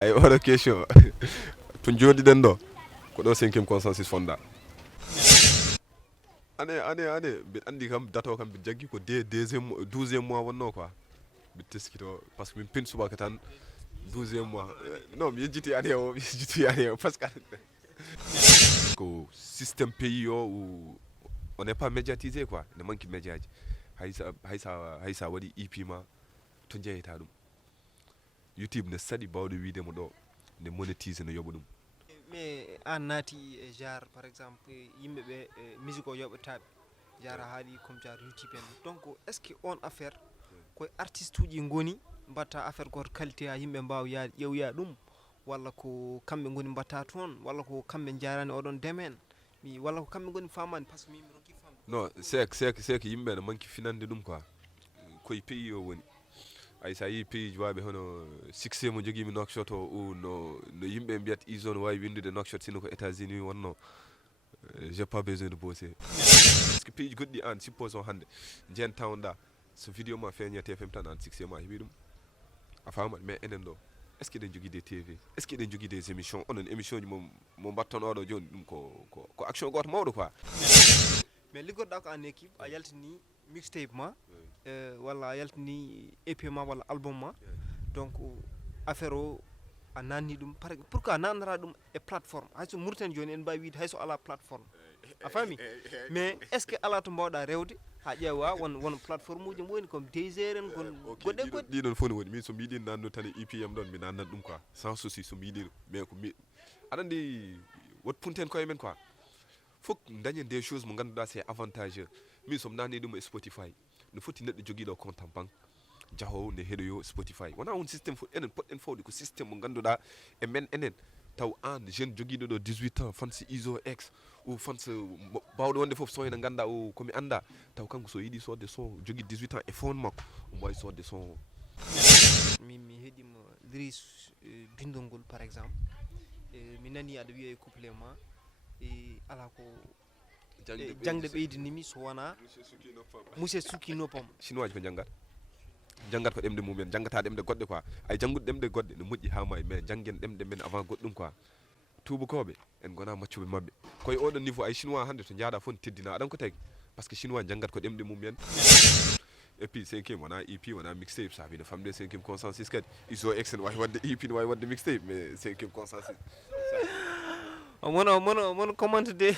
ay oɗo question to joɗiɗen ɗo ko ɗo 5e consensus fonda ane mbiɗa andi kam date o kam mbiɗa jaggi ko deuxiéme 12e mois wonno quoi mbiɗa teskito par ce que min pin subaka tan 12e mois non mi yejjiti année o mi yejjiti année o par ce que ko systéme pays o ou on n'est pas médiatisé quoi ne manque média ji haysa waɗi ep ma to jeyata ɗum youtube ne saɗi bawɗo widemo ɗo ne monétise ne yoɓa ɗum mais an naati e jar par exemple yimɓe ɓe musique o yoɓataɓe jara haali comme jar youtube en donc est ce que on affaire koye artiste uji goni mbatta affaire goto qualité ha yimɓe mbawa yaade ƴewya ɗum walla ko kamɓe goni mbatta toon walla ko kamɓe jarani oɗon demen mi walla ko kamɓe goni famani par ce que min mi ronki famde non c'est que yimɓe ne manque finande ɗum quoi koye pays o woni ay sa yi pays ji waɓe hono succès mo joguimi nokshot o ou no yimɓe mbiyata iso no wawi windude nokshot sino ko états-unis wonno j'ai pas besoin de bosser parce que pays ji goɗɗi an supposons hande jen tawɗa so vidéo ma feeñe TFM tan an succès ma heeɓi ɗum a famat mais enen ɗo est ce que eɗen jogui des tv est ce que eɗen jogui des émissions onon émission ji mo mbatton oɗo joni ɗum ko action goto mawɗo quoi mais liggoɗɗa ko en équipe a yaltini mixtape ma walla a yaltini ep ma walla album ma donc affaire o a nanni ɗum pourquoi a nannata ɗum e plateforme hayso Mauritanie joni en mbawi wiide hayso ala plateforme a faami mais est ce que ala to mbawɗa rewde ha ƴeewa won plateforme uji mo woni comme désert en gon goɗɗe goɗɗe ɗiɗon fof ne woni min somi yiɗi nanno tan e epm ɗon mi nannat ɗum quoi sans souci somi yiɗi mais ko mi aɗa andi wot punten koye men quoi fof dañen des choses mo ganduɗa c'est avantageux min somi nanni ɗum e spotify no foti neɗɗo joguiɗo compte en banque jahowo ne heɗoyo spotify wona won systéme fof enen poɗɗen fawde ko systéme mo ganduɗa e men enen taw an jeune joguiɗo ɗo 18 ans fansi iso x ou fansa bawɗo wonde foof son ene ganda o komi anda taw kanko so yiiɗi sodde son jogui 18 ans e phone makko omo wawi sodde son o mi heeɗima lyrics bindol ngol par exemple mi nani aɗa wiya e couplet ma ala ko jangde ɓeydinimi so wona monsieur Soukino Pam chinois ji ko janggat ko ɗemɗe mumen janggata ɗemɗe goɗɗe quoi ay janggude ɗemɗe goɗɗe ne moƴƴi ha mayi mais janggen ɗemɗe men avant goɗɗum quoi tubakoɓe en gona maccuɓe mabɓe koye oɗon niveau ay chinois hande to jaaɗa fof ne teddina aɗan ko tagi par ce que chinois janggat ko ɗemɗe mumen et puis 5e wona ep wona mixtape sa wiino famde 5e consensus kadi iso ex ne wawi wadde ep ne wawi wadde mixtape mais 5e consensus mono comment de